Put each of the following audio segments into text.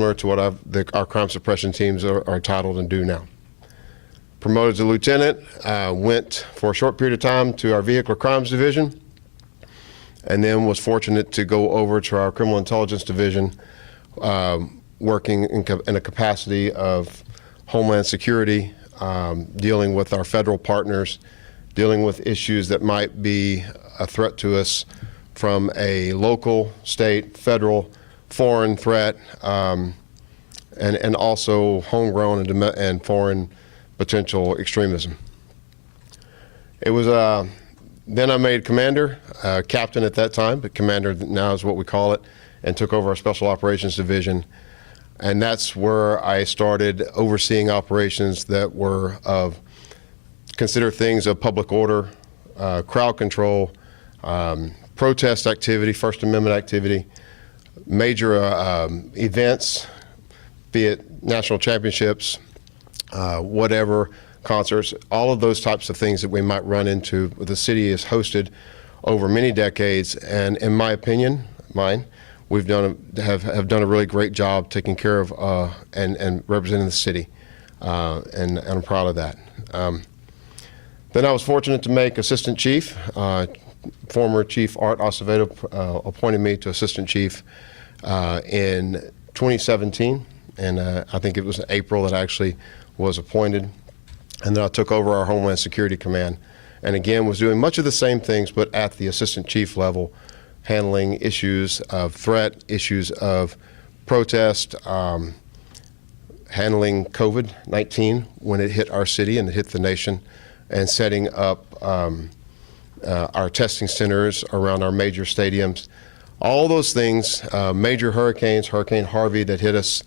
similar to what our crime suppression teams are titled and do now. Promoted to lieutenant, went for a short period of time to our vehicular crimes division, and then was fortunate to go over to our criminal intelligence division, working in a capacity of homeland security, dealing with our federal partners, dealing with issues that might be a threat to us from a local, state, federal, foreign threat, and also homegrown and foreign potential extremism. It was then I made commander, captain at that time, but commander now is what we call it, and took over our special operations division. And that's where I started overseeing operations that were consider things of public order, crowd control, protest activity, First Amendment activity, major events, be it national championships, whatever, concerts, all of those types of things that we might run into. The city has hosted over many decades, and in my opinion, we've have done a really great job taking care of and representing the city, and I'm proud of that. Then I was fortunate to make assistant chief. Former Chief Art Acevedo appointed me to assistant chief in 2017, and I think it was April that I actually was appointed. And then I took over our Homeland Security Command, and again was doing much of the same things, but at the assistant chief level, handling issues of threat, issues of protest, handling COVID-19 when it hit our city and it hit the nation, and setting up our testing centers around our major stadiums. All those things, major hurricanes, Hurricane Harvey that hit us,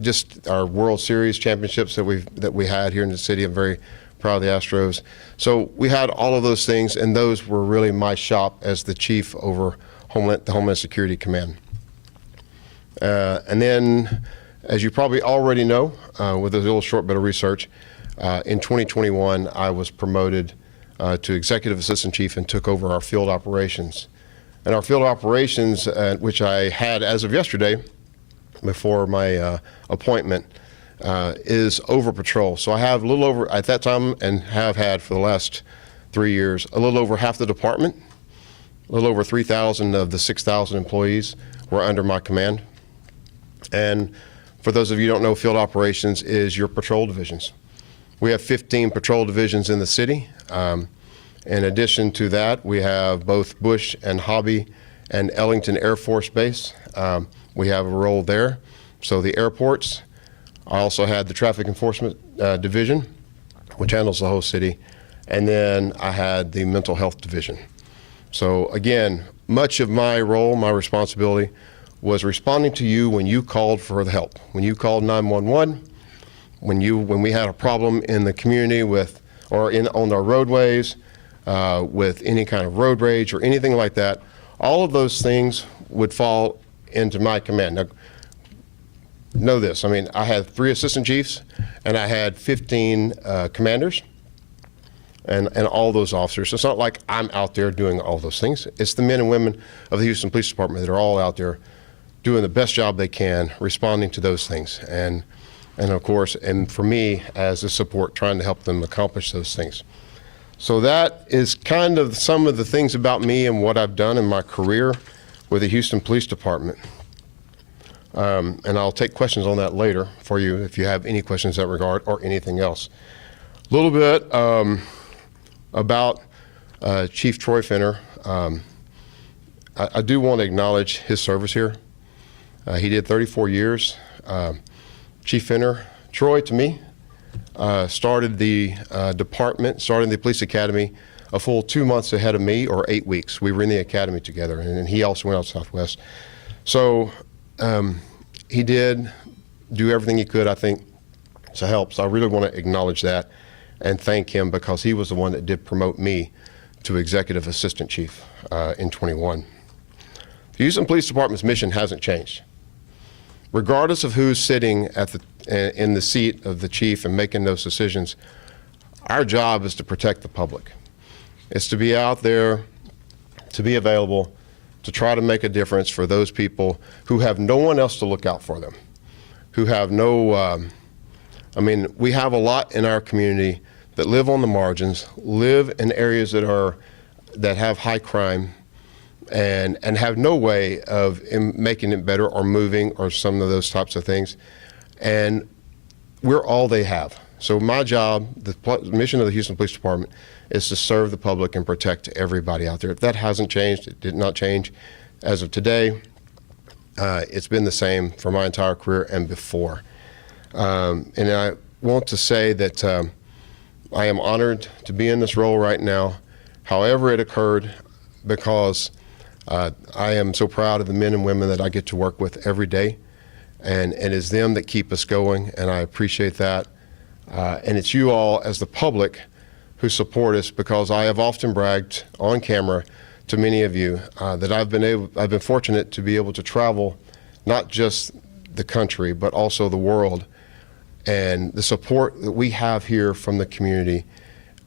just our World Series championships that we had here in the city. I'm very proud of the Astros. So we had all of those things, and those were really my shop as the chief over the Homeland Security Command. And then, as you probably already know, with a little short bit of research, in 2021 I was promoted to executive assistant chief and took over our field operations. And our field operations, which I had as of yesterday, before my appointment, is over patrol. So I have a little over, at that time, and have had for the last 3 years, a little over half the department, a little over 3,000 of the 6,000 employees were under my command. And for those of you who don't know, field operations is your patrol divisions. We have 15 patrol divisions in the city. In addition to that, we have both Bush and Hobby and Ellington Air Force Base. We have a role there. So the airports. I also had the traffic enforcement division, which handles the whole city. And then I had the mental health division. So again, much of my role, my responsibility, was responding to you when you called for the help. When you called 911, when we had a problem in the community on our roadways, with any kind of road rage or anything like that, all of those things would fall into my command. Now, know this, I mean, I had 3 assistant chiefs and I had 15 commanders and all those officers. So it's not like I'm out there doing all those things. It's the men and women of the Houston Police Department that are all out there doing the best job they can, responding to those things. And of course, and for me as a support, trying to help them accomplish those things. So that is kind of some of the things about me and what I've done in my career with the Houston Police Department. And I'll take questions on that later for you if you have any questions in that regard or anything else. A little bit about Chief Troy Fenner. I do want to acknowledge his service here. He did 34 years. Chief Fenner, Troy, to me, started the department, started the police academy a full 2 months ahead of me, or 8 weeks. We were in the academy together, and he also went out Southwest. So he did do everything he could, I think, to help. So I really want to acknowledge that and thank him, because he was the one that did promote me to executive assistant chief in 21. The Houston Police Department's mission hasn't changed. Regardless of who's sitting in the seat of the chief and making those decisions, our job is to protect the public. It's to be out there, to be available, to try to make a difference for those people who have no one else to look out for them, who have no, I mean, we have a lot in our community that live on the margins, live in areas that have high crime, and have no way of making it better or moving or some of those types of things. And we're all they have. So my job, the mission of the Houston Police Department, is to serve the public and protect everybody out there. That hasn't changed. It did not change as of today. It's been the same for my entire career and before. And I want to say that I am honored to be in this role right now, however it occurred, because I am so proud of the men and women that I get to work with every day, and it is them that keep us going, and I appreciate that. And it's you all as the public who support us, because I have often bragged on camera to many of you that I've been fortunate to be able to travel not just the country but also the world, and the support that we have here from the community,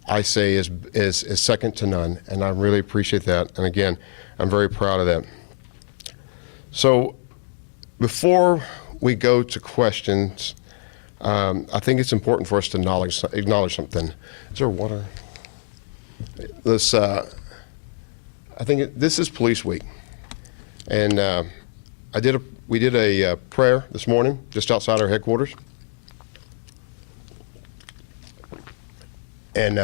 I say is second to none, and I really appreciate that. And again, I'm very proud of that. So before we go to questions, I think it's important for us to acknowledge something. Is there water? This, I think this is Police Week, and we did a prayer this morning just outside our headquarters, and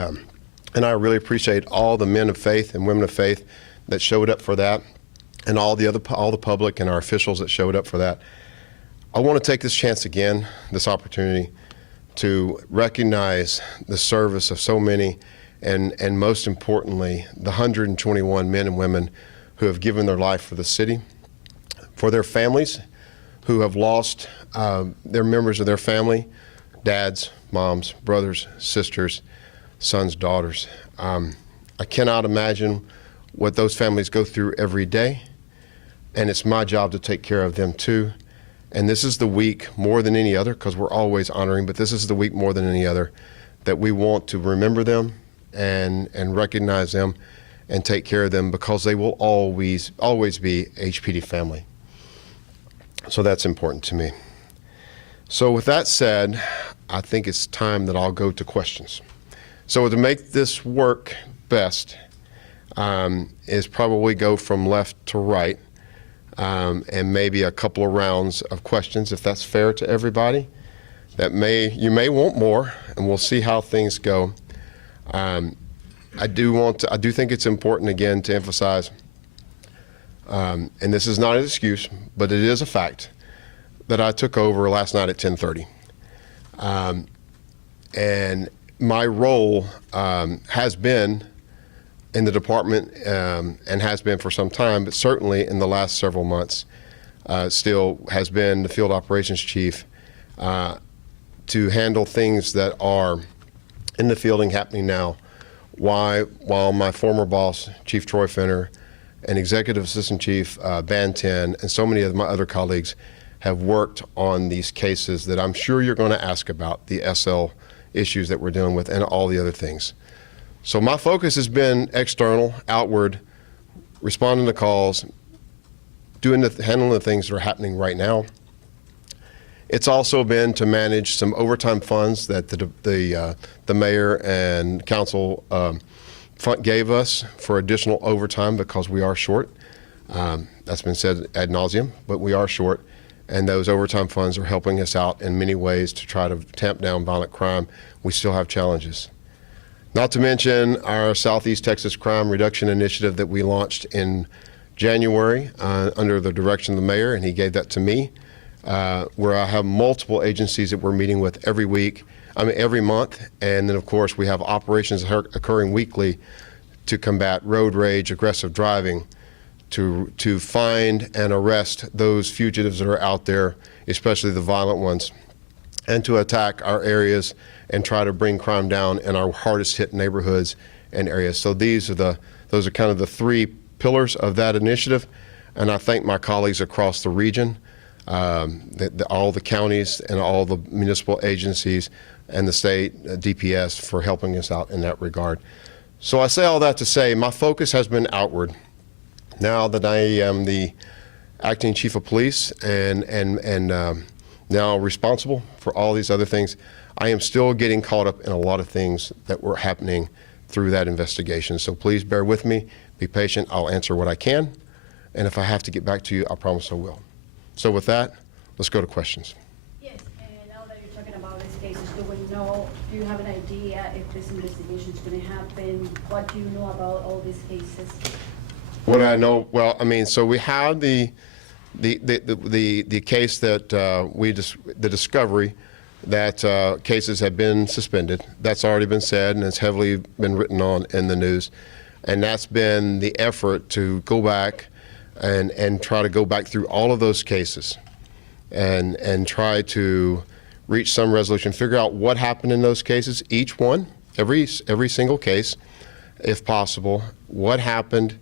I really appreciate all the men of faith and women of faith that showed up for that, and all the public and our officials that showed up for that. I want to take this chance again, this opportunity, to recognize the service of so many, and most importantly, the 121 men and women who have given their life for the city, for their families, who have lost their members of their family, dads, moms, brothers, sisters, sons, daughters. I cannot imagine what those families go through every day, and it's my job to take care of them too. And this is the week more than any other, because we're always honoring, but this is the week more than any other that we want to remember them and recognize them and take care of them, because they will always be HPD family. So that's important to me. So with that said, I think it's time that I'll go to questions. So to make this work best is probably go from left to right. And maybe a couple of rounds of questions, if that's fair to everybody. You may want more, and we'll see how things go. I do think it's important again to emphasize, and this is not an excuse, but it is a fact, that I took over last night at 10:30. And my role has been in the department and has been for some time, but certainly in the last several months, still has been the field operations chief to handle things that are in the fielding happening now, while my former boss, Chief Troy Fenner, and Executive Assistant Chief Band 10, and so many of my other colleagues have worked on these cases that I'm sure you're going to ask about, the SL issues that we're dealing with and all the other things. So my focus has been external, outward, responding to calls, handling the things that are happening right now. It's also been to manage some overtime funds that the mayor and council gave us for additional overtime, because we are short. That's been said ad nauseum, but we are short, and those overtime funds are helping us out in many ways to try to tamp down violent crime. We still have challenges. Not to mention our Southeast Texas Crime Reduction Initiative that we launched in January under the direction of the mayor, and he gave that to me, where I have multiple agencies that we're meeting with every month, and then of course we have operations occurring weekly to combat road rage, aggressive driving, to find and arrest those fugitives that are out there, especially the violent ones, and to attack our areas and try to bring crime down in our hardest hit neighborhoods and areas. So those are kind of the three pillars of that initiative, and I thank my colleagues across the region, all the counties and all the municipal agencies and the state DPS for helping us out in that regard. So I say all that to say my focus has been outward. now that I am the acting chief of police and now responsible for all these other things, I am still getting caught up in a lot of things that were happening through that investigation. So please bear with me, be patient. I'll answer what I can, and if I have to get back to you, I promise I will. So with that, let's go to questions. Yes, and now that you're talking about these cases, do you have an idea if this investigation is going to happen? What do you know about all these cases? What I know, well, I mean, so we had the case that the discovery that cases have been suspended. That's already been said, and it's heavily been written on in the news. And that's been the effort to go back and try to go back through all of those cases and try to reach some resolution, figure out what happened in those cases, each one, every single case, if possible, what happened,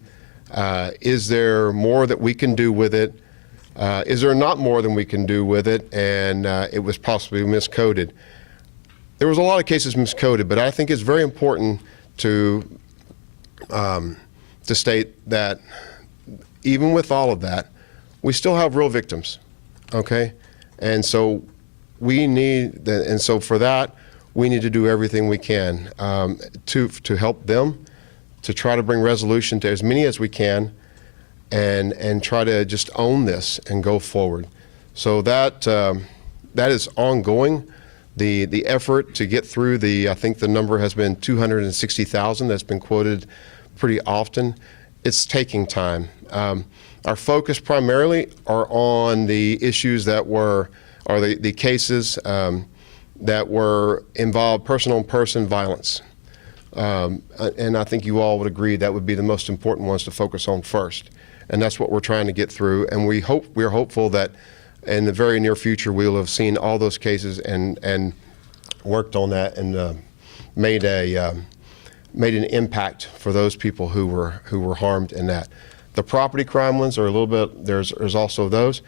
is there more that we can do with it? Is there not more than we can do with it, and it was possibly miscoded? There was a lot of cases miscoded, but I think it's very important to state that even with all of that, we still have real victims, okay? And so for that, we need to do everything we can to help them, to try to bring resolution to as many as we can, and try to just own this and go forward. So that is ongoing. The effort to get through I think the number has been 260,000. That's been quoted pretty often. It's taking time. Our focus primarily are on the issues that were, or the cases that were involved person-on-person violence. And I think you all would agree that would be the most important ones to focus on first. And that's what we're trying to get through. And we're hopeful that in the very near future we'll have seen all those cases and worked on that and made an impact for those people who were harmed in that. The property crime ones are a little bit. There's also those.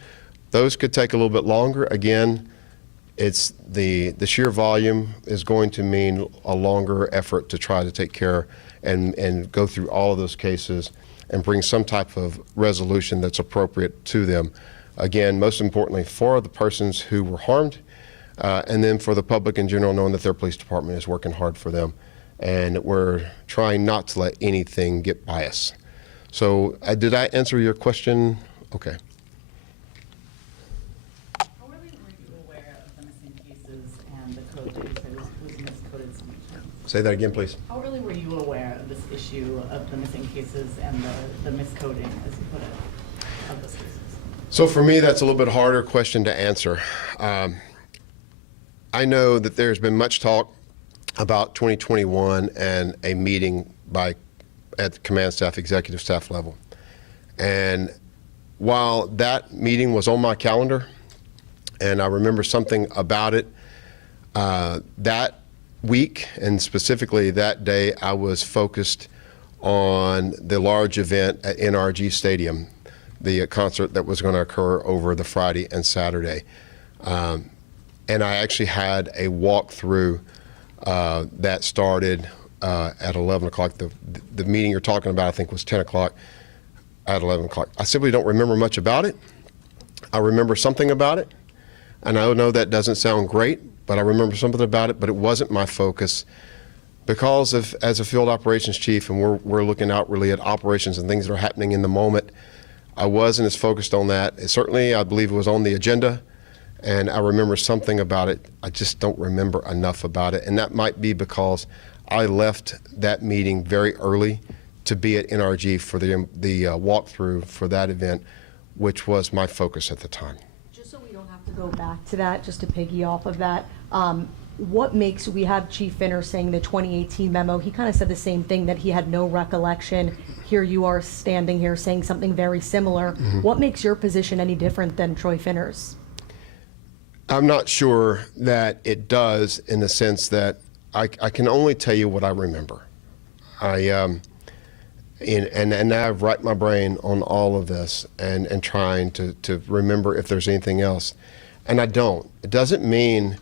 Those could take a little bit longer. Again, it's the sheer volume is going to mean a longer effort to try to take care and go through all of those cases and bring some type of resolution that's appropriate to them. Again, most importantly, for the persons who were harmed, and then for the public in general, knowing that their police department is working hard for them. And we're trying not to let anything get by us. So did I answer your question? Okay. How early were you aware of the missing cases and the code that you said was miscoded so many times? Say that again, please. How early were you aware of this issue of the missing cases and the miscoding, as you put it, of those cases? So for me, that's a little bit harder question to answer. I know that there's been much talk about 2021 and a meeting at the command staff, executive staff level. And while that meeting was on my calendar, and I remember something about it, that week, and specifically that day, I was focused on the large event at NRG Stadium, the concert that was going to occur over the Friday and Saturday. And I actually had a walkthrough that started at 11 o'clock. The meeting you're talking about, I think, was 10 o'clock at 11 o'clock. I simply don't remember much about it. I remember something about it, and I know that doesn't sound great, but I remember something about it, but it wasn't my focus because as a field operations chief, and we're looking out really at operations and things that are happening in the moment, I wasn't as focused on that. Certainly, I believe it was on the agenda, and I remember something about it. I just don't remember enough about it, and that might be because I left that meeting very early to be at NRG for the walkthrough for that event, which was my focus at the time. Just so we don't have to go back to that, just to piggy off of that, what makes, we have Chief Finner saying the 2018 memo, he kind of said the same thing, that he had no recollection. Here you are standing here saying something very similar. Mm-hmm. What makes your position any different than Troy Finner's? I'm not sure that it does, in the sense that I can only tell you what I remember. And I've racked my brain on all of this and trying to remember if there's anything else. And I don't. It doesn't mean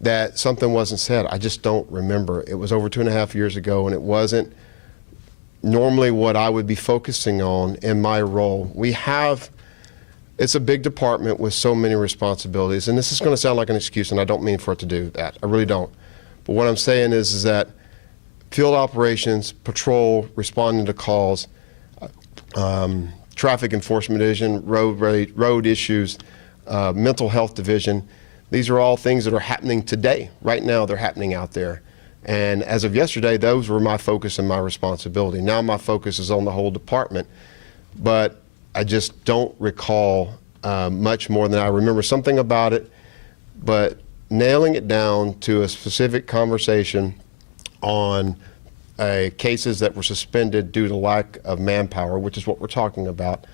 that something wasn't said. I just don't remember. It was over 2.5 years ago, and it wasn't normally what I would be focusing on in my role. It's a big department with so many responsibilities, and this is going to sound like an excuse, and I don't mean for it to do that. I really don't. But what I'm saying is that field operations, patrol, responding to calls, traffic enforcement division, road issues, mental health division, these are all things that are happening today. Right now, they're happening out there. And as of yesterday, those were my focus and my responsibility. Now my focus is on the whole department. But I just don't recall much more than I remember something about it, but nailing it down to a specific conversation on cases that were suspended due to lack of manpower, which is what we're talking about,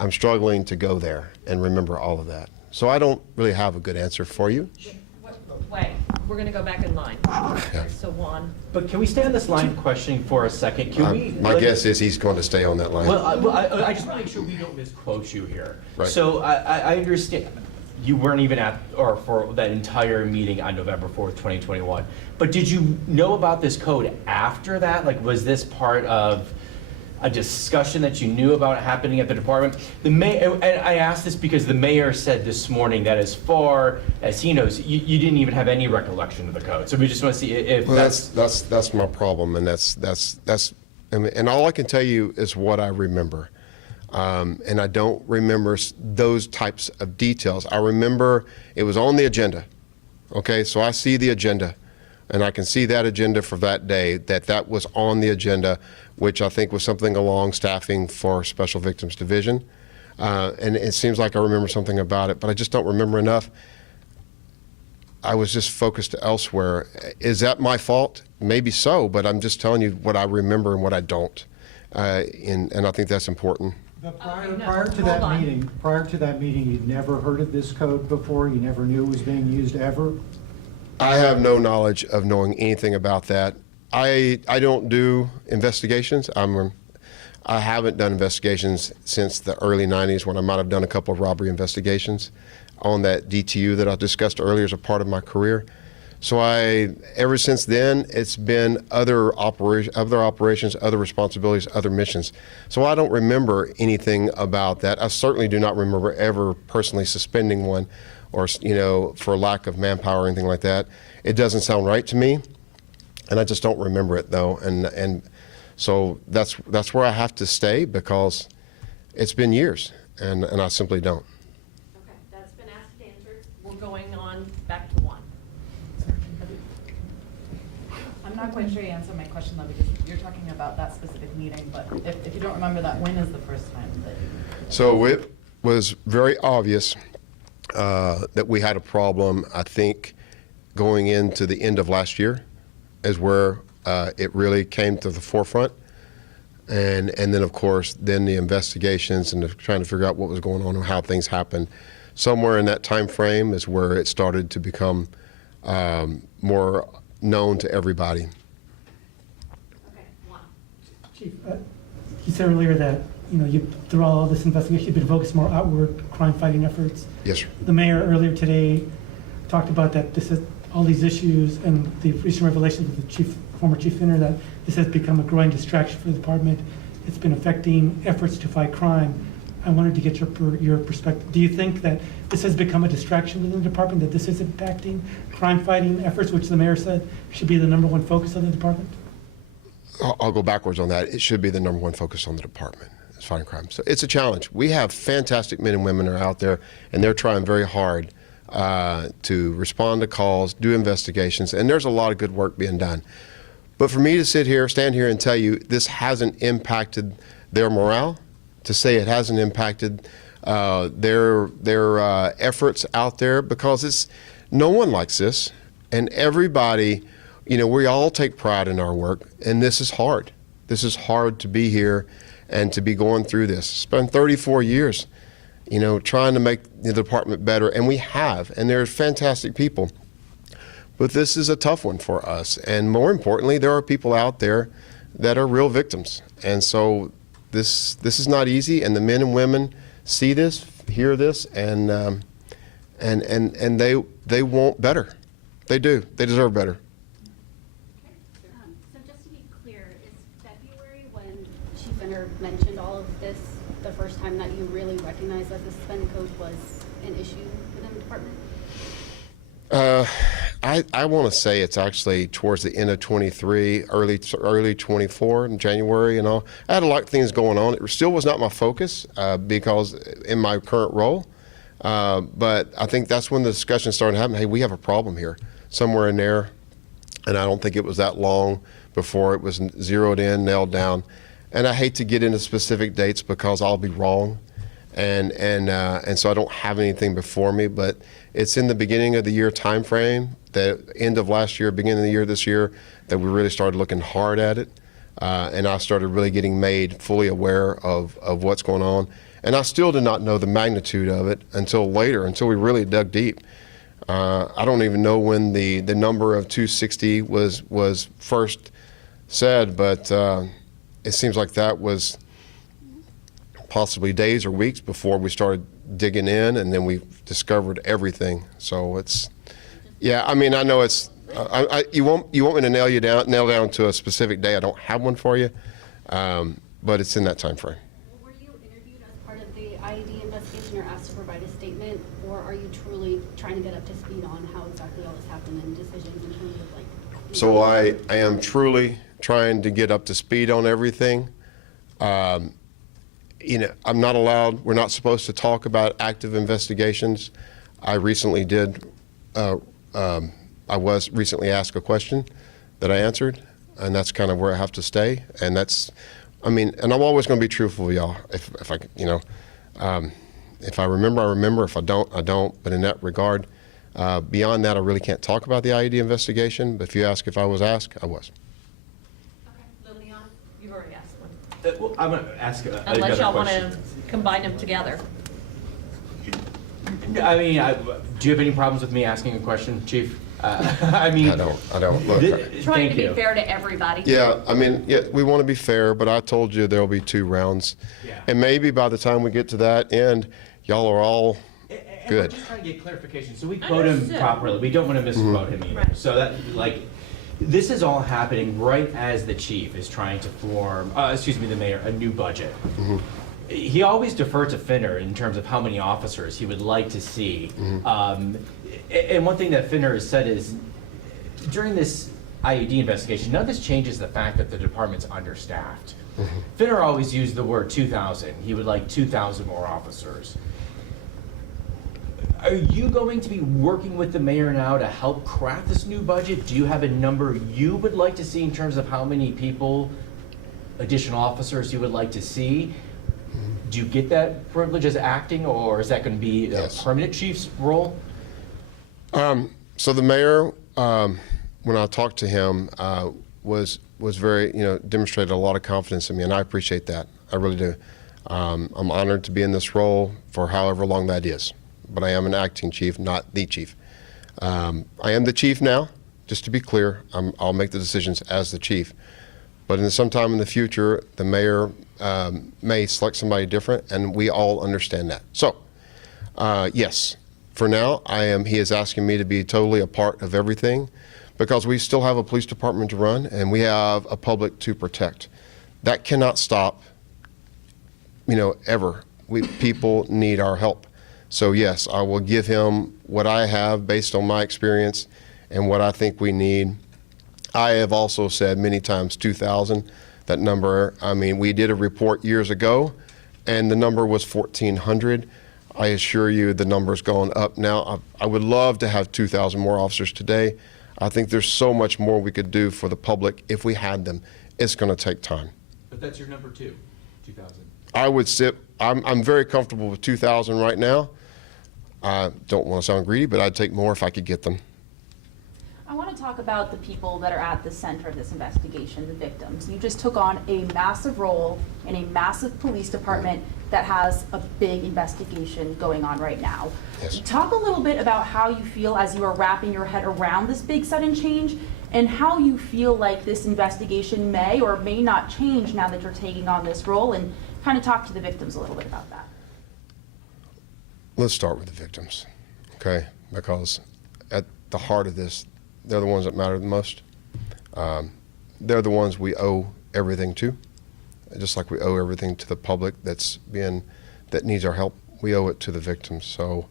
I'm struggling to go there and remember all of that. So I don't really have a good answer for you. Wait, we're going to go back in line. So Juan. But can we stay on this line of questioning for a second? Can we? My guess is he's going to stay on that line. Well, I just want to make sure we don't misquote you here. Right. So I understand you weren't even at, or for that entire meeting on November 4th, 2021. But did you know about this code after that? Like, was this part of a discussion that you knew about happening at the department? The mayor, and I asked this because the mayor said this morning that as far as he knows, you didn't even have any recollection of the code. So we just want to see if well, that's my problem, and and all I can tell you is what I remember, and I don't remember those types of details. I remember it was on the agenda. Okay, so I see the agenda, and I can see that agenda for that day, that was on the agenda, which I think was something along staffing for Special Victims Division. And it seems like I remember something about it, but I just don't remember enough. I was just focused elsewhere. Is that my fault? Maybe so, but I'm just telling you what I remember and what I don't. And I think that's important. But Okay, no, prior to hold that on. meeting, you'd never heard of this code before? You never knew it was being used ever? I have no knowledge of knowing anything about that. I don't do investigations. I haven't done investigations since the early 90s when I might have done a couple of robbery investigations on that DTU that I discussed earlier as a part of my career. So ever since then, it's been other operations, other responsibilities, other missions. So I don't remember anything about that. I certainly do not remember ever personally suspending one or, for lack of manpower or anything like that. It doesn't sound right to me. And I just don't remember it though, and so that's where I have to stay because it's been years, and I simply don't. Okay, that's been asked and answered. We're going on back to Juan. I'm not quite sure you answered my question though, because you're talking about that specific meeting, but if you don't remember that, when is the first time that you? So it was very obvious that we had a problem, I think, going into the end of last year is where it really came to the forefront. And then, of course, then the investigations and trying to figure out what was going on and how things happened. Somewhere in that time frame is where it started to become more known to everybody. Okay, Juan. Chief, you said earlier that, through all this investigation, you've been focused more outward crime-fighting efforts. Yes, sir. The mayor earlier today talked about that this is all these issues and the recent revelations of the former chief Finner, that this has become a growing distraction for the department. It's been affecting efforts to fight crime. I wanted to get your perspective. Do you think that this has become a distraction within the department, that this is impacting crime-fighting efforts, which the mayor said should be the #1 focus of the department? I'll go backwards on that. It should be the #1 focus on the department, is fighting crime. So it's a challenge. We have fantastic men and women that are out there, and they're trying very hard to respond to calls, do investigations, and there's a lot of good work being done. But for me to stand here and tell you this hasn't impacted their morale, to say it hasn't impacted their efforts out there, because no one likes this, and everybody, we all take pride in our work, and this is hard. This is hard to be here and to be going through this. Spent 34 years, trying to make the department better, and we have, and there's fantastic people. But this is a tough one for us, and more importantly, there are people out there that are real victims, and so this is not easy, and the men and women see this, hear this, and they want better. They do. They deserve better. So just to be clear, is February when mentioned all of this the first time that you really recognized that the suspended code was an issue within the department? I want to say it's actually towards the end of 23, early 24 in January and all. I had a lot of things going on. It still was not my focus because in my current role. But I think that's when the discussion started happening. Hey, we have a problem here somewhere in there. And I don't think it was that long before it was zeroed in, nailed down. And I hate to get into specific dates because I'll be wrong. And so I don't have anything before me, but it's in the beginning of the year time frame, the end of last year, beginning of the year this year, that we really started looking hard at it. And I started really getting made fully aware of what's going on. And I still did not know the magnitude of it until later, until we really dug deep. I don't even know when the number of 260 was first said, but it seems like that was possibly days or weeks before we started digging in, and then we discovered everything. So it's, yeah, I mean, I know it's, you want me to nail down to a specific day. I don't have one for you, but it's in that time frame. Were you interviewed as part of the IED investigation or asked to provide a statement, or are you truly trying to get up to speed on how exactly all this happened and decisions in terms of like? So I am truly trying to get up to speed on everything. You know, I'm not allowed, we're not supposed to talk about active investigations. I recently did, I was recently asked a question that I answered, and that's kind of where I have to stay. And that's, I mean, and I'm always going to be truthful with y'all. If I, you know, if I remember, I remember. If I don't, I don't. But in that regard, beyond that, I really can't talk about the IED investigation. But if you ask if I was asked, I was. Okay, Lilian, you've already asked one. Well, I'm going to ask Unless another y'all want question. to combine them together. I mean, do you have any problems with me asking a question, Chief? I mean, I don't. Look, Trying to thank be you. fair to everybody. yeah, I mean, yeah, we want to be fair, but I told you there'll be 2 rounds. Yeah. And maybe by the time we get to that end, y'all are all And good. we're just trying to get clarification, so we quote him Understood. properly. We don't want to misquote him either. Right. So that, like, this is all happening right as the chief is trying to form, the mayor, a new budget. He always deferred to Finner in terms of how many officers he would like to see. And one thing that Finner has said is, during this IED investigation, none of this changes the fact that the department's understaffed. Finner always used the word 2,000. He would like 2,000 more officers. Are you going to be working with the mayor now to help craft this new budget? Do you have a number you would like to see in terms of how many people, additional officers you would like to see? Do you get that privilege as acting, or is that going to be Yes. a permanent chief's role? So the mayor, when I talked to him, was very, demonstrated a lot of confidence in me, and I appreciate that. I really do. I'm honored to be in this role for however long that is, but I am an acting chief, not the chief. I am the chief now, just to be clear. I'll make the decisions as the chief, but sometime in the future, the mayor may select somebody different, and we all understand that. So, yes. For now, he is asking me to be totally a part of everything because we still have a police department to run and we have a public to protect. That cannot stop, ever. People need our help. So yes, I will give him what I have based on my experience and what I think we need. I have also said many times 2,000, that number. I mean, we did a report years ago and the number was 1,400. I assure you the number's going up now. I would love to have 2,000 more officers today. I think there's so much more we could do for the public if we had them. It's going to take time. But that's your number 2, 2,000. I would I'm very comfortable with 2,000 right now. I don't want to sound greedy, but I'd take more if I could get them. I want to talk about the people that are at the center of this investigation, the victims. You just took on a massive role in a massive police department that has a big investigation going on right now. Yes. Talk a little bit about how you feel as you are wrapping your head around this big sudden change and how you feel like this investigation may or may not change now that you're taking on this role, and kind of talk to the victims a little bit about that. Let's start with the victims, okay? Because at the heart of this, they're the ones that matter the most. They're the ones we owe everything to. just like we owe everything to the public that needs our help, we owe it to the victims. So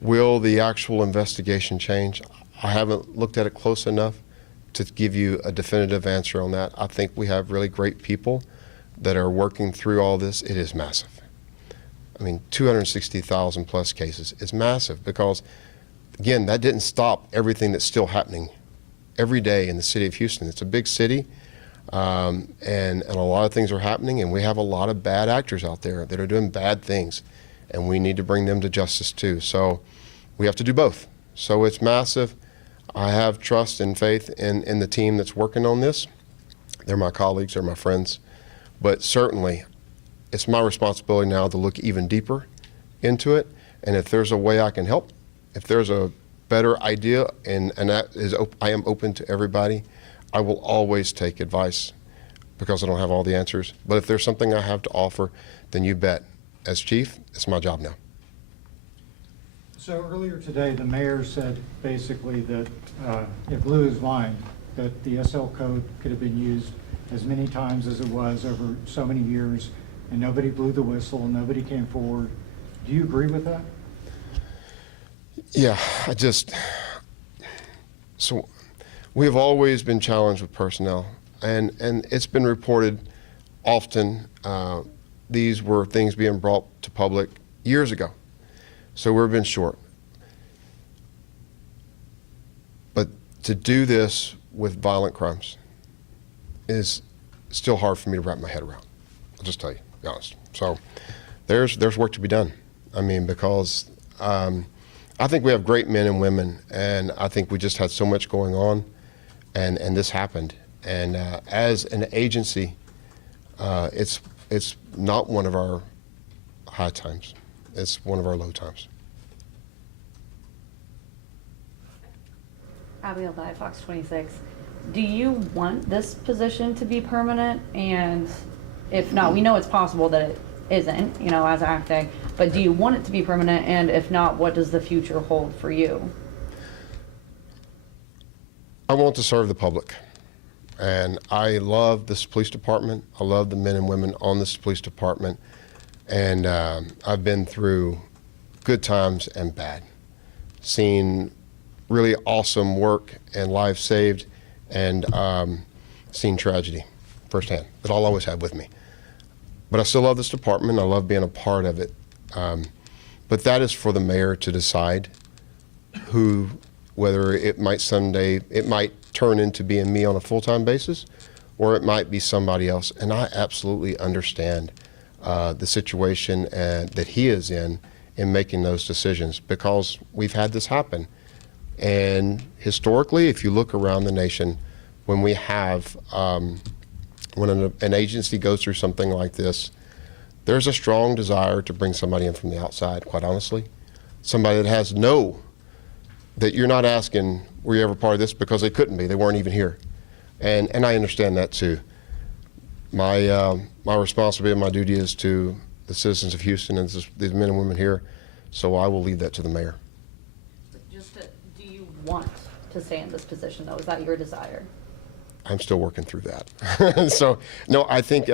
will the actual investigation change? I haven't looked at it close enough to give you a definitive answer on that. I think we have really great people that are working through all this. It is massive. I mean, 260,000 plus cases. It's massive because, again, that didn't stop everything that's still happening every day in the city of Houston. It's a big city, and a lot of things are happening, and we have a lot of bad actors out there that are doing bad things, and we need to bring them to justice too. So we have to do both. So it's massive. I have trust and faith in the team that's working on this. They're my colleagues, they're my friends, but certainly it's my responsibility now to look even deeper into it, and if there's a way I can help, if there's a better idea, and that is, I am open to everybody. I will always take advice because I don't have all the answers, but if there's something I have to offer, then you bet. As chief, it's my job now. So earlier today, the mayor said basically that it blew his mind that the SL code could have been used as many times as it was over so many years, and nobody blew the whistle, nobody came forward. Do you agree with that? Yeah, so we have always been challenged with personnel, and it's been reported often. These were things being brought to public years ago, so we've been short. But to do this with violent crimes is still hard for me to wrap my head around. I'll just tell you, be honest. So there's work to be done. I mean, because I think we have great men and women, and I think we just had so much going on, and this happened. And as an agency, it's not one of our high times. It's one of our low times. Abigail Dye, Fox 26. Do you want this position to be permanent? And if not, we know it's possible that it isn't, as acting, but do you want it to be permanent? And if not, what does the future hold for you? I want to serve the public. And I love this police department. I love the men and women on this police department. And I've been through good times and bad. Seen really awesome work and lives saved, and seen tragedy firsthand that I'll always have with me. But I still love this department. I love being a part of it. But that is for the mayor to decide whether it might someday, it might turn into being me on a full-time basis, or it might be somebody else. And I absolutely understand the situation that he is in making those decisions, because we've had this happen. And historically, if you look around the nation, when we have, when an agency goes through something like this, there's a strong desire to bring somebody in from the outside, quite honestly. Somebody that has that you're not asking, were you ever part of this? Because they couldn't be, they weren't even here. And I understand that too. My responsibility and my duty is to the citizens of Houston and these men and women here, so I will leave that to the mayor. Do you want to stay in this position, though? Is that your desire? I'm still working through that. So, no, I think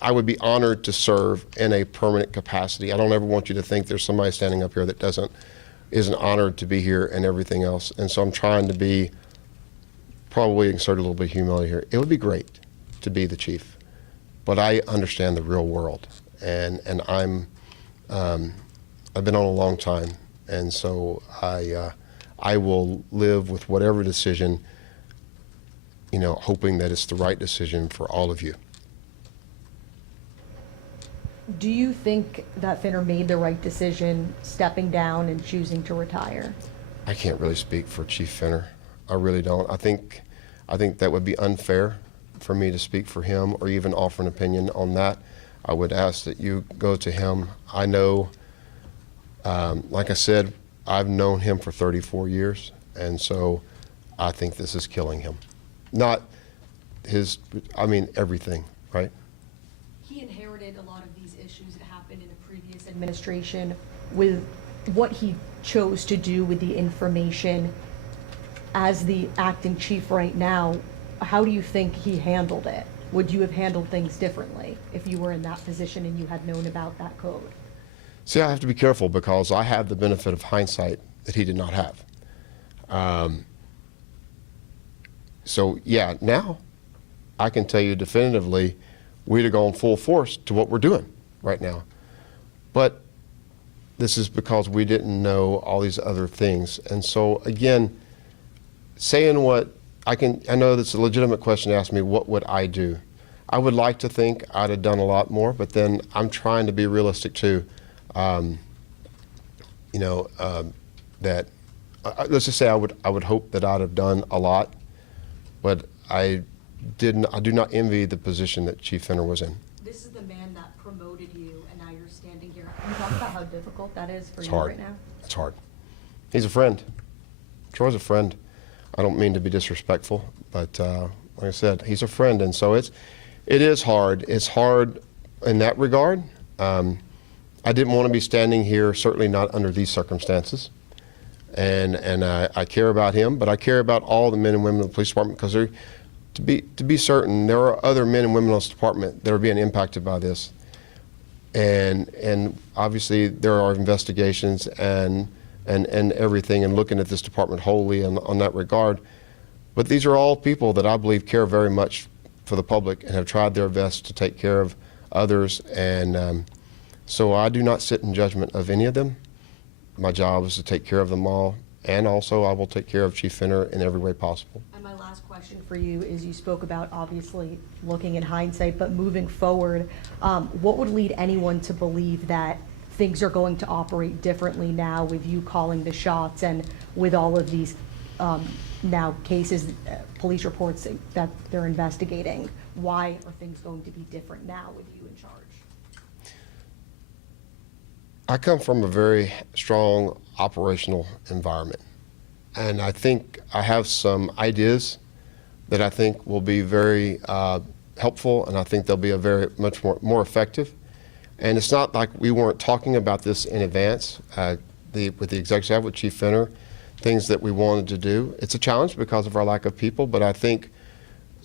I would be honored to serve in a permanent capacity. I don't ever want you to think there's somebody standing up here that isn't honored to be here and everything else. And so I'm trying to probably insert a little bit of humility here. It would be great to be the chief, but I understand the real world, and I've been on a long time, and so I will live with whatever decision, hoping that it's the right decision for all of you. Do you think that Finner made the right decision stepping down and choosing to retire? I can't really speak for Chief Finner. I really don't. I think that would be unfair for me to speak for him or even offer an opinion on that. I would ask that you go to him. I know, like I said, I've known him for 34 years, and so I think this is killing him. Not everything, right? He inherited a lot of these issues that happened in the previous administration with what he chose to do with the information. As the acting chief right now, how do you think he handled it? Would you have handled things differently if you were in that position and you had known about that code? See, I have to be careful because I have the benefit of hindsight that he did not have. So yeah, now I can tell you definitively we'd have gone full force to what we're doing right now. But this is because we didn't know all these other things. And so again, saying what I know that's a legitimate question to ask me, what would I do? I would like to think I'd have done a lot more, but then I'm trying to be realistic too. That let's just say I would hope that I'd have done a lot, but I do not envy the position that Chief Fenner was in. This is the man that promoted you, and now you're standing here. Can you talk about how difficult that is for It's you hard. right now? It's hard. He's a friend. Troy's a friend. I don't mean to be disrespectful, but like I said, he's a friend, and so it is hard. It's hard in that regard. I didn't want to be standing here, certainly not under these circumstances. And I care about him, but I care about all the men and women of the police department because to be certain, there are other men and women in this department that are being impacted by this. And obviously there are investigations and everything and looking at this department wholly on that regard. But these are all people that I believe care very much for the public and have tried their best to take care of others. And so I do not sit in judgment of any of them. My job is to take care of them all, and also I will take care of Chief Fenner in every way possible. And my last question for you is, you spoke about obviously looking in hindsight, but moving forward, what would lead anyone to believe that things are going to operate differently now with you calling the shots and with all of these now cases, police reports that they're investigating? Why are things going to be different now with you in charge? I come from a very strong operational environment, and I think I have some ideas that I think will be very helpful, and I think they'll be much more effective. And it's not like we weren't talking about this in advance with the executive, with Chief Fenner, things that we wanted to do. It's a challenge because of our lack of people, but I think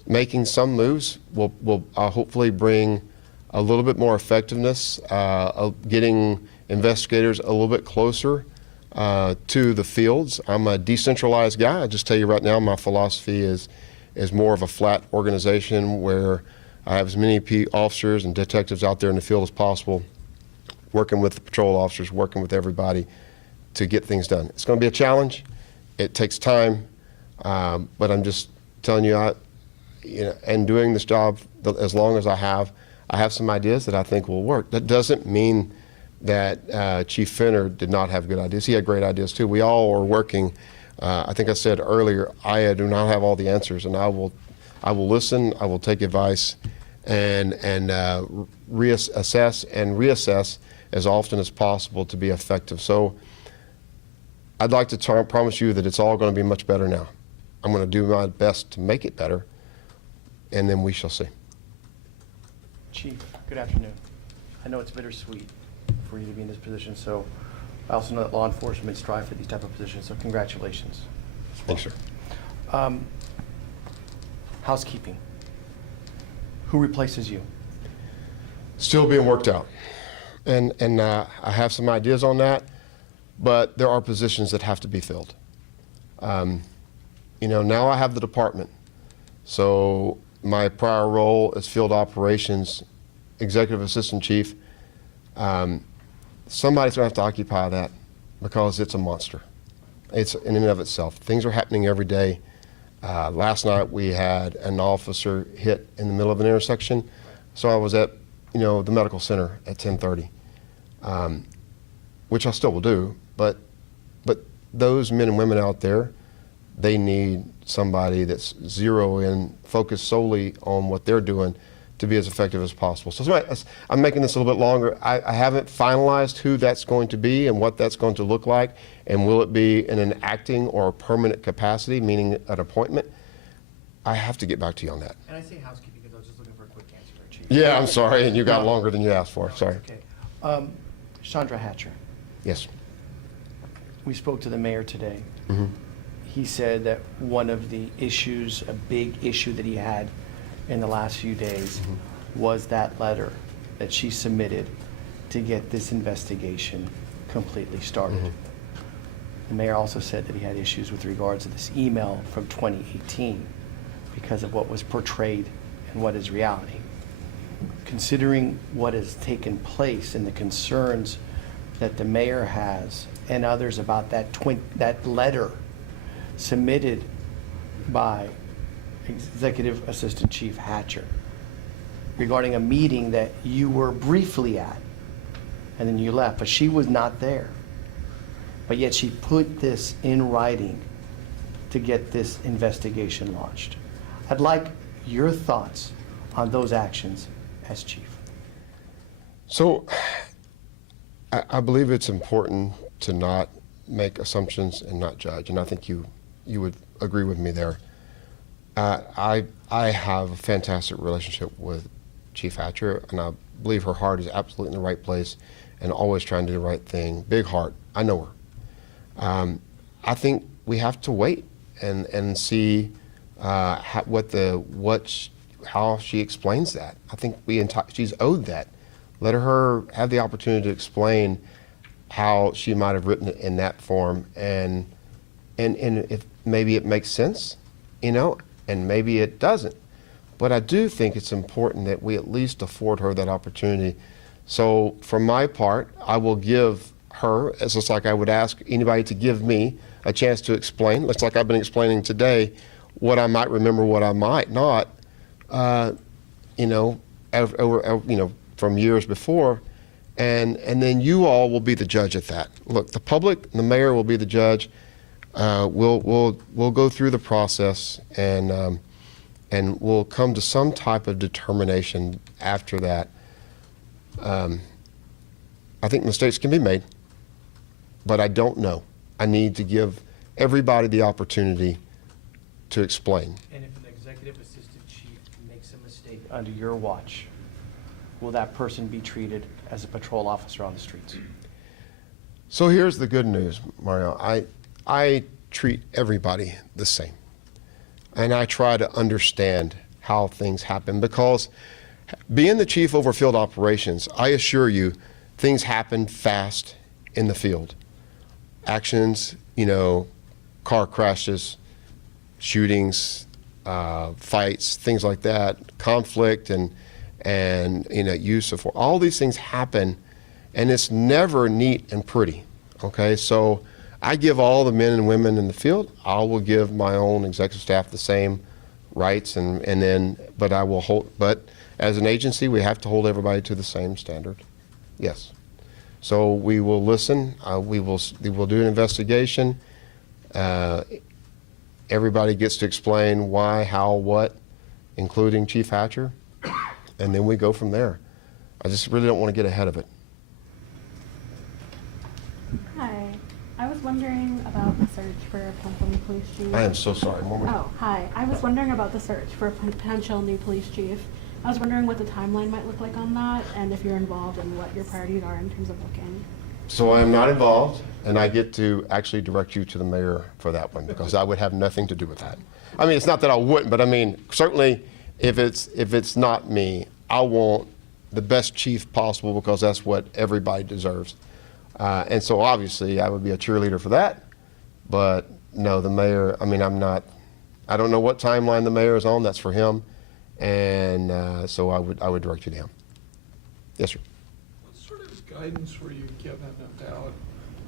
making some moves will hopefully bring a little bit more effectiveness, getting investigators a little bit closer to the fields. I'm a decentralized guy. I just tell you right now, my philosophy is more of a flat organization where I have as many officers and detectives out there in the field as possible, working with the patrol officers, working with everybody to get things done. It's going to be a challenge. It takes time, but I'm just telling you, and doing this job as long as I have some ideas that I think will work. That doesn't mean that Chief Fenner did not have good ideas. He had great ideas too. We all are working. I think I said earlier, I do not have all the answers, and I will listen. I will take advice, and reassess and reassess as often as possible to be effective. So I'd like to promise you that it's all going to be much better now. I'm going to do my best to make it better, and then we shall see. Chief, good afternoon. I know it's bittersweet for you to be in this position, so I also know that law enforcement strive for these type of positions, so congratulations. Thanks, sir. Housekeeping. Who replaces you? Still being worked out. And I have some ideas on that, but there are positions that have to be filled. Now I have the department. So my prior role as field operations executive assistant chief, somebody's going to have to occupy that because it's a monster. It's in and of itself. Things are happening every day. Last night we had an officer hit in the middle of an intersection, so I was at the medical center at 10:30, which I still will do. But those men and women out there, they need somebody that's focused solely on what they're doing to be as effective as possible. So I'm making this a little bit longer. I haven't finalized who that's going to be and what that's going to look like, and will it be in an acting or a permanent capacity, meaning an appointment. I have to get back to you on that. And I say housekeeping because I was just looking for a quick answer, Chief. Yeah, I'm sorry, and you got longer than you asked for. Sorry. Okay. Chandra Hatcher, Yes. we spoke to the mayor today. Mm-hmm. He said that one of the issues, a big issue that he had in the last few days was that letter that she submitted to get this investigation completely started. The mayor also said that he had issues with regards to this email from 2018 because of what was portrayed and what is reality. Considering what has taken place and the concerns that the mayor has and others about that letter submitted by Executive Assistant Chief Hatcher regarding a meeting that you were briefly at and then you left, but she was not there. But yet she put this in writing to get this investigation launched. I'd like your thoughts on those actions as chief. So I believe it's important to not make assumptions and not judge, and I think you would agree with me there. I have a fantastic relationship with Chief Hatcher, and I believe her heart is absolutely in the right place and always trying to do the right thing. Big heart. I know her. I think we have to wait and see how she explains that. I think she's owed that. Let her have the opportunity to explain how she might have written it in that form, and if maybe it makes sense, and maybe it doesn't. But I do think it's important that we at least afford her that opportunity. So from my part, I will give her, it's just like I would ask anybody to give me a chance to explain, just like I've been explaining today, what I might remember, what I might not, from years before, and then you all will be the judge at that. Look, the public, the mayor will be the judge. We'll go through the process, and we'll come to some type of determination after that. I think mistakes can be made, but I don't know. I need to give everybody the opportunity to explain. And if an executive assistant chief makes a mistake under your watch, will that person be treated as a patrol officer on the streets? So here's the good news, Mario. I treat everybody the same. And I try to understand how things happen, because being the chief over field operations, I assure you, things happen fast in the field. Actions, car crashes, shootings, fights, things like that, conflict and use of force. All these things happen, and it's never neat and pretty. Okay, so I give all the men and women in the field, I will give my own executive staff the same rights, but as an agency, we have to hold everybody to the same standard. Yes. So we will listen, we will do an investigation. Everybody gets to explain why, how, what, including Chief Hatcher, and then we go from there. I just really don't want to get ahead of it. Hi, I was wondering about the search for a potential new police chief. I am so sorry. One more time. Oh, hi. I was wondering about the search for a potential new police chief. I was wondering what the timeline might look like on that, and if you're involved and what your priorities are in terms of looking. So I am not involved, and I get to actually direct you to the mayor for that one, because I would have nothing to do with that. I mean, it's not that I wouldn't, but I mean, certainly if it's not me, I want the best chief possible, because that's what everybody deserves. And so obviously I would be a cheerleader for that, but no, the mayor, I mean, I don't know what timeline the mayor is on, that's for him. And so I would direct you to him. Yes, sir. What sort of guidance were you given about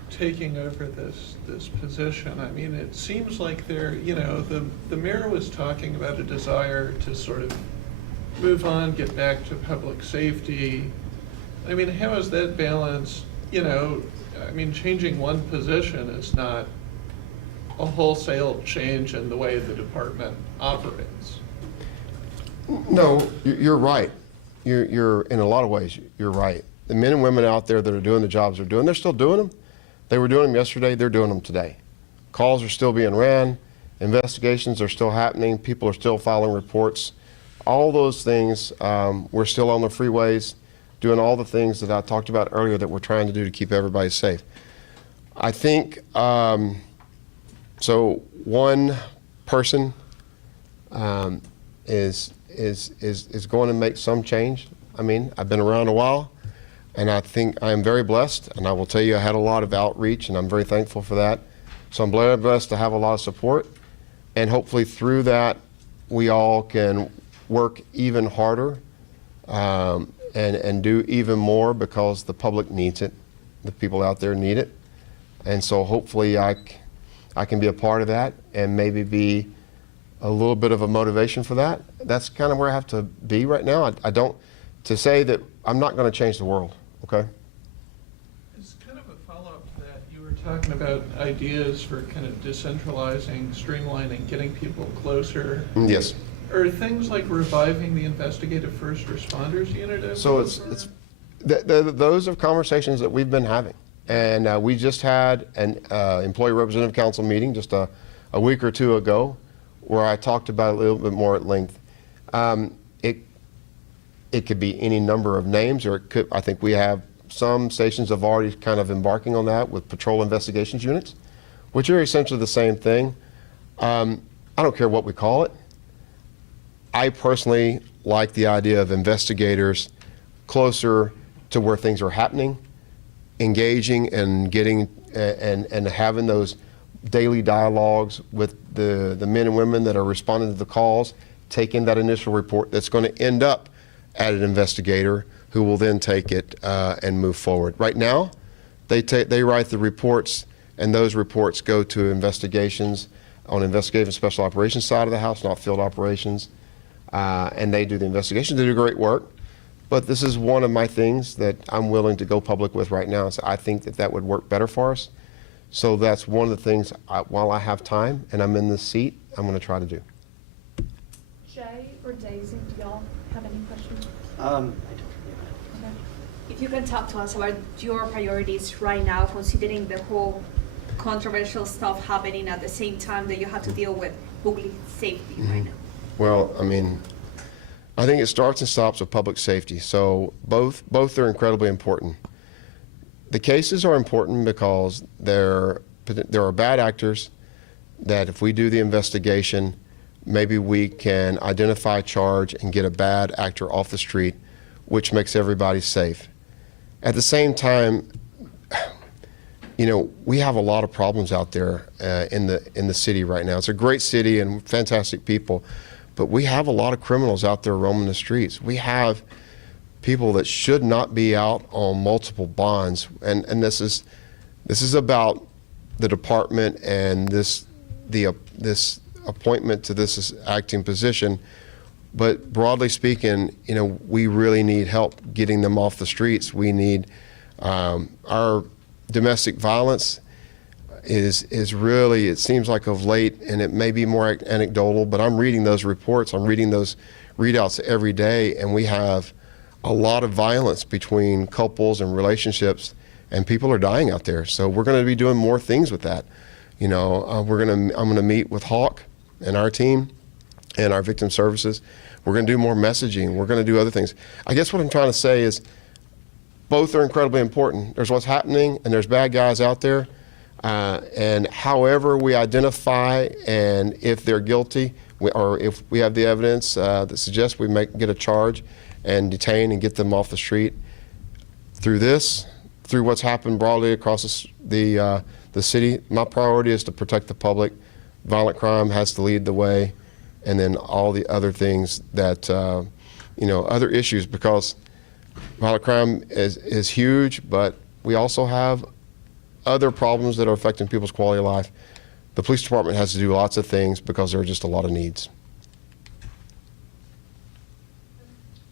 taking over this position? I mean, it seems like the mayor was talking about a desire to sort of move on, get back to public safety. I mean, how is that balanced? I mean, changing one position is not a wholesale change in the way the department operates. No, you're right. You're in a lot of ways, you're right. The men and women out there that are doing the jobs they're doing, they're still doing them. They were doing them yesterday, they're doing them today. Calls are still being ran, investigations are still happening, people are still filing reports. All those things, we're still on the freeways, doing all the things that I talked about earlier that we're trying to do to keep everybody safe. I think, so one person is is going to make some change. I mean, I've been around a while, and I think I am very blessed, and I will tell you I had a lot of outreach, and I'm very thankful for that. So I'm very blessed to have a lot of support, and hopefully through that, we all can work even harder and do even more, because the public needs it. The people out there need it. And so hopefully I can be a part of that and maybe be a little bit of a motivation for that. That's kind of where I have to be right now. I don't, to say that I'm not going to change the world, okay? As kind of a follow-up to that, you were talking about ideas for kind of decentralizing, streamlining, getting people closer. Yes. Are things like reviving the investigative first responders unit? So those are conversations that we've been having. And we just had an employee representative council meeting just a week or two ago, where I talked about it a little bit more at length. It could be any number of names, or it could, I think we have some stations have already kind of embarking on that with patrol investigations units, which are essentially the same thing. I don't care what we call it. I personally like the idea of investigators closer to where things are happening, engaging and getting and having those daily dialogues with the men and women that are responding to the calls, taking that initial report that's going to end up at an investigator who will then take it and move forward. Right now, they write the reports, and those reports go to investigations on investigative and special operations side of the house, not field operations, and they do the investigation. They do great work. But this is one of my things that I'm willing to go public with right now. So I think that would work better for us. So that's one of the things, while I have time and I'm in this seat, I'm going to try to do. Jay or Daisy, do y'all have any questions? I don't. If you can talk to us about your priorities right now, considering the whole controversial stuff happening at the same time that you have to deal with public safety right now. Well, I mean, I think it starts and stops with public safety. So both are incredibly important. The cases are important because there are bad actors that if we do the investigation, maybe we can identify, charge, and get a bad actor off the street, which makes everybody safe. At the same time, you know, we have a lot of problems out there in the city right now. It's a great city and fantastic people, but we have a lot of criminals out there roaming the streets. We have people that should not be out on multiple bonds, and this is about the department and this appointment to this acting position. But broadly speaking, you know, we really need help getting them off the streets. We need our domestic violence is really, it seems like of late, and it may be more anecdotal, but I'm reading those reports, I'm reading those readouts every day, and we have a lot of violence between couples and relationships, and people are dying out there. So we're going to be doing more things with that. You know, I'm going to meet with Hawk and our team and our victim services. We're going to do more messaging. We're going to do other things. I guess what I'm trying to say is both are incredibly important. There's what's happening, and there's bad guys out there. And however we identify, and if they're guilty, or if we have the evidence that suggests we get a charge and detain and get them off the street, through what's happened broadly across the city, my priority is to protect the public. Violent crime has to lead the way, and then all the other things that, you know, other issues, because violent crime is huge, but we also have other problems that are affecting people's quality of life. The police department has to do lots of things because there are just a lot of needs.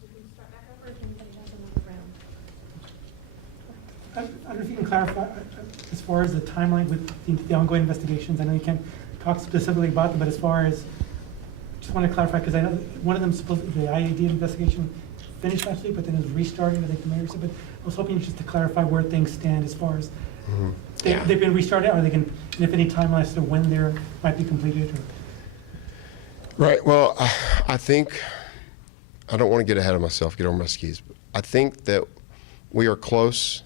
We can start back up, or if anybody has another round. I don't know if you can clarify as far as the timeline with the ongoing investigations. I know you can't talk specifically about them, but as far as, just want to clarify, because I know one of them, the IAD investigation finished last week, but then it was restarted, I think the mayor said, but I was hoping just to clarify where things stand as far as they've been restarted, or they can, and if any timeline as to when they might be completed. Or... Right, well, I think, I don't want to get ahead of myself, get over my skis, but I think that we are close,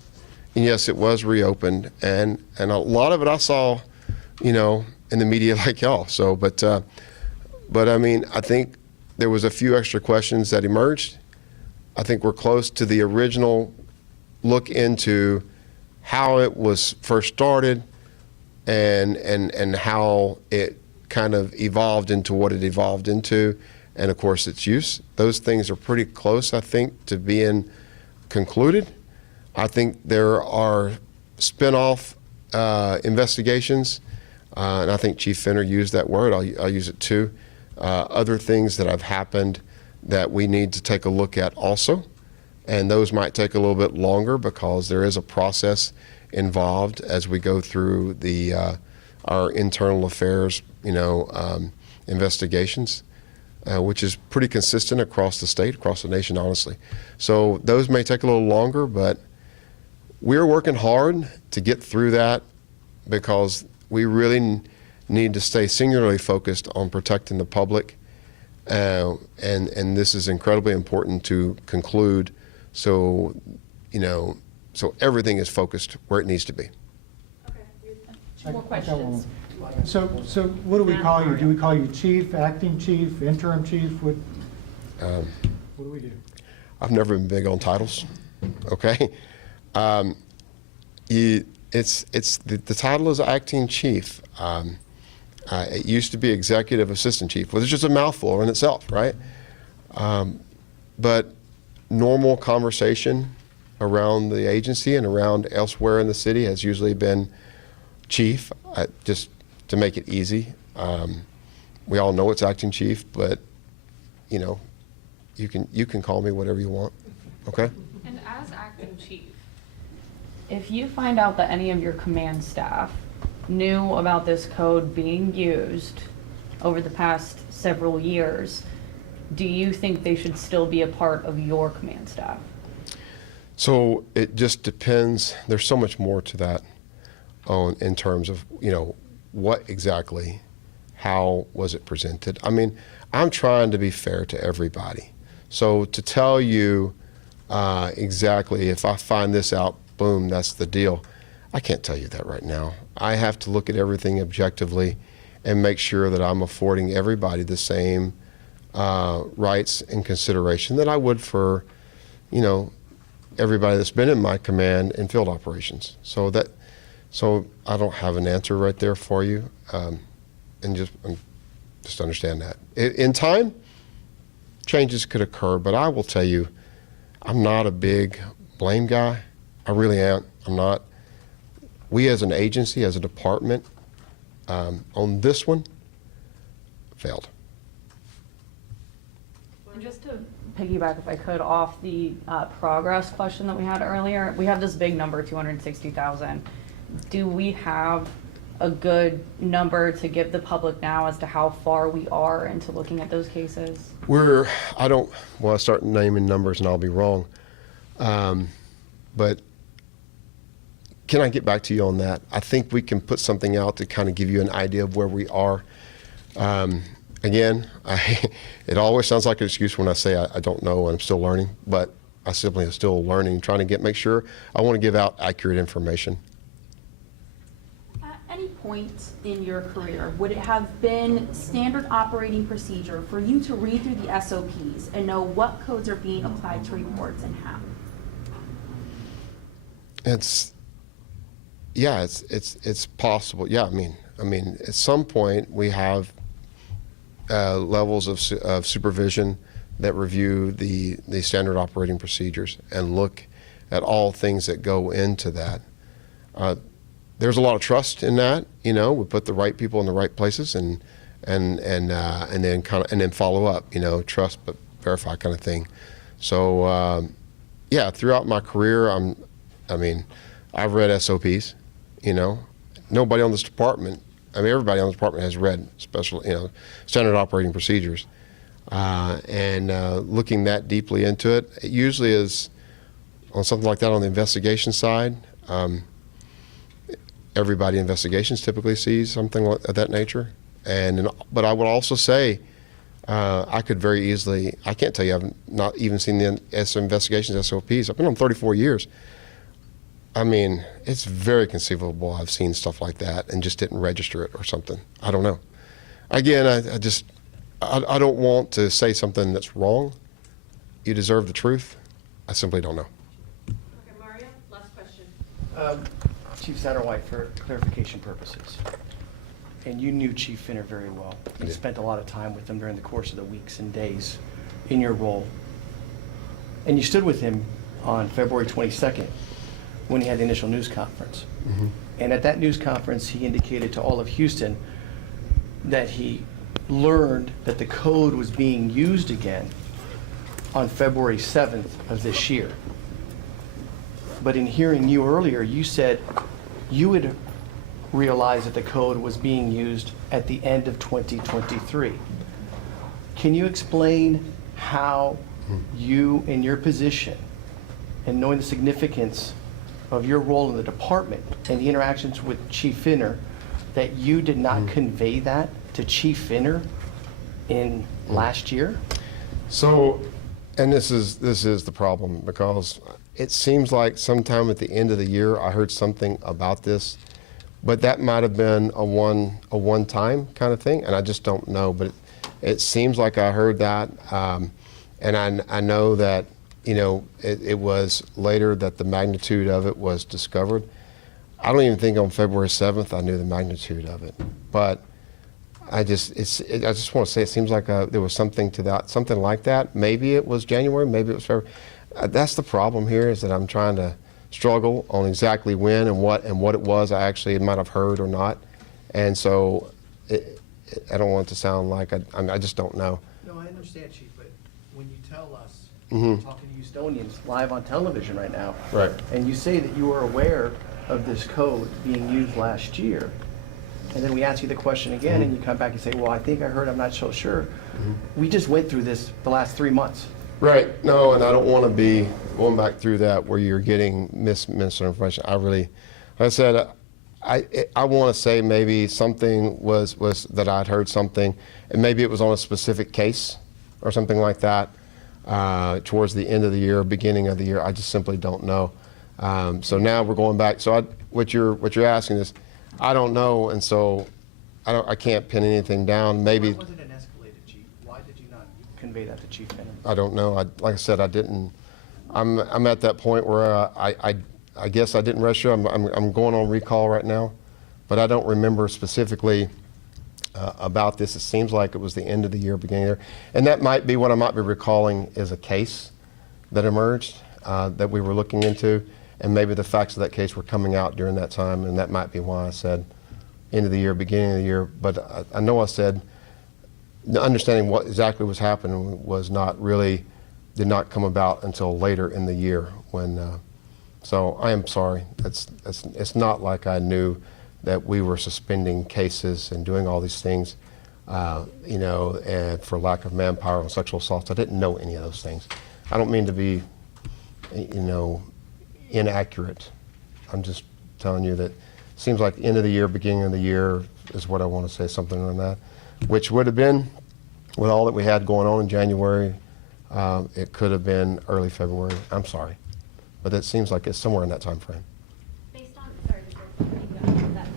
and yes, it was reopened, and a lot of it I saw, you know, in the media like y'all, so, but I mean, I think there was a few extra questions that emerged. I think we're close to the original look into how it was first started and how it kind of evolved into what it evolved into, and of course its use. Those things are pretty close, I think, to being concluded. I think there are spin-off investigations, and I think Chief Finner used that word. I'll use it too. Other things that have happened that we need to take a look at also, and those might take a little bit longer because there is a process involved as we go through the our internal affairs, investigations, which is pretty consistent across the state, across the nation, honestly. So those may take a little longer, but we're working hard to get through that because we really need to stay singularly focused on protecting the public, and this is incredibly important to conclude. So, so everything is focused where it needs to be. Two more questions. So what do we call you? Do we call you chief, acting chief, interim chief? What do we do? I've never been big on titles. Okay, the title is acting chief. It used to be executive assistant chief, which is just a mouthful in itself, right? But normal conversation around the agency and around elsewhere in the city has usually been chief, just to make it easy. We all know it's acting chief, but you can call me whatever you want. Okay. And as acting chief, if you find out that any of your command staff knew about this code being used over the past several years, do you think they should still be a part of your command staff? So it just depends. There's so much more to that in terms of, what exactly, how was it presented? I mean, I'm trying to be fair to everybody. So to tell you exactly, if I find this out, boom, that's the deal, I can't tell you that right now. I have to look at everything objectively and make sure that I'm affording everybody the same rights and consideration that I would for, everybody that's been in my command in field operations. So I don't have an answer right there for you, and just understand that. In time, changes could occur, but I will tell you, I'm not a big blame guy. I really am. I'm not. We as an agency, as a department, on this one, failed. And just to piggyback, if I could, off the progress question that we had earlier, we have this big number, 260,000. Do we have a good number to give the public now as to how far we are into looking at those cases? I start naming numbers and I'll be wrong. But can I get back to you on that? I think we can put something out to kind of give you an idea of where we are. Again, it always sounds like an excuse when I say I don't know and I'm still learning, but I simply am still learning, trying to make sure I want to give out accurate information. At any point in your career, would it have been standard operating procedure for you to read through the SOPs and know what codes are being applied to reports and how? It's possible. Yeah, I mean, at some point we have levels of supervision that review the standard operating procedures and look at all things that go into that. There's a lot of trust in that. We put the right people in the right places and then follow up. Trust but verify kind of thing. So throughout my career, I've read SOPs. Nobody on this department. Everybody on this department has read standard operating procedures, and looking that deeply into it. It usually is on something like that on the investigation side. Everybody in investigations typically sees something of that nature, but I would also say I could very easily. I can't tell you I've not even seen the investigations SOPs. I've been on 34 years. It's very conceivable I've seen stuff like that and just didn't register it or something. I don't know. Again, I don't want to say something that's wrong. You deserve the truth. I simply don't know. Okay, Mario, last question. Chief Satterwhite, for clarification purposes, and you knew Chief Finner very well. You spent a lot of time with him during the course of the weeks and days in your role. And you stood with him on February 22nd when he had the initial news conference. And at that news conference, he indicated to all of Houston that he learned that the code was being used again on February 7th of this year. But in hearing you earlier, you said you had realized that the code was being used at the end of 2023. Can you explain how you, in your position, and knowing the significance of your role in the department and the interactions with Chief Finner, that you did not convey that to Chief Finner in last year? So, and this is the problem, because it seems like sometime at the end of the year I heard something about this, but that might have been a one-time kind of thing, and I just don't know. But it seems like I heard that, and I know that, you know, it was later that the magnitude of it was discovered. I don't even think on February 7th I knew the magnitude of it, but I just want to say it seems like there was something to that, something like that. Maybe it was January, maybe it was February. That's the problem here, is that I'm trying to struggle on exactly when and what it was I actually might have heard or not, and so I don't want it to sound like I just don't know. No, I understand, Chief, but when you tell us, you're talking to Houstonians live on television right now, Right. and you say that you were aware of this code being used last year, and then we ask you the question again, and you come back and say, well, I think I heard, I'm not so sure. We just went through this the last 3 months. Right. No, and I don't want to be going back through that where you're getting misinformation. I really, like I said, I want to say maybe something was that I'd heard something, and maybe it was on a specific case or something like that towards the end of the year, beginning of the year. I just simply don't know. So now we're going back. So what you're asking is, I don't know, and so I can't pin anything down. Maybe. Why wasn't it escalated, Chief? Why did you not convey that to Chief Finner? I don't know. Like I said, I didn't. I'm at that point where I guess I didn't register. I'm going on recall right now, but I don't remember specifically about this. It seems like it was the end of the year, beginning there, and that might be what I might be recalling is a case that emerged that we were looking into, and maybe the facts of that case were coming out during that time, and that might be why I said end of the year, beginning of the year. But I know I said understanding what exactly was happening was not really, did not come about until later in the year when. So I am sorry. It's not like I knew that we were suspending cases and doing all these things, you know, and for lack of manpower on sexual assaults. I didn't know any of those things. I don't mean to be, you know, inaccurate. I'm just telling you that it seems like end of the year, beginning of the year is what I want to say, something on that, which would have been, with all that we had going on in January, it could have been early February. I'm sorry. But it seems like it's somewhere in that time frame.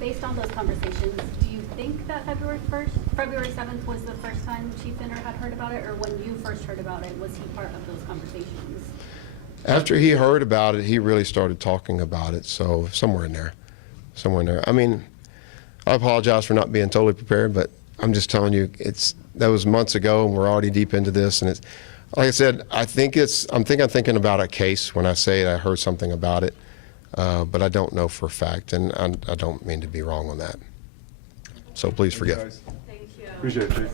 Based on those conversations, do you think that February 7th was the first time Chief Finner had heard about it, or when you first heard about it, was he part of those conversations? After he heard about it, he really started talking about it. So somewhere in there. I mean, I apologize for not being totally prepared, but I'm just telling you, that was months ago, and we're already deep into this, and it's. Like I said, I'm thinking about a case when I say I heard something about it, but I don't know for a fact, and I don't mean to be wrong on that. So please forgive. Thank you. Appreciate it, Chief.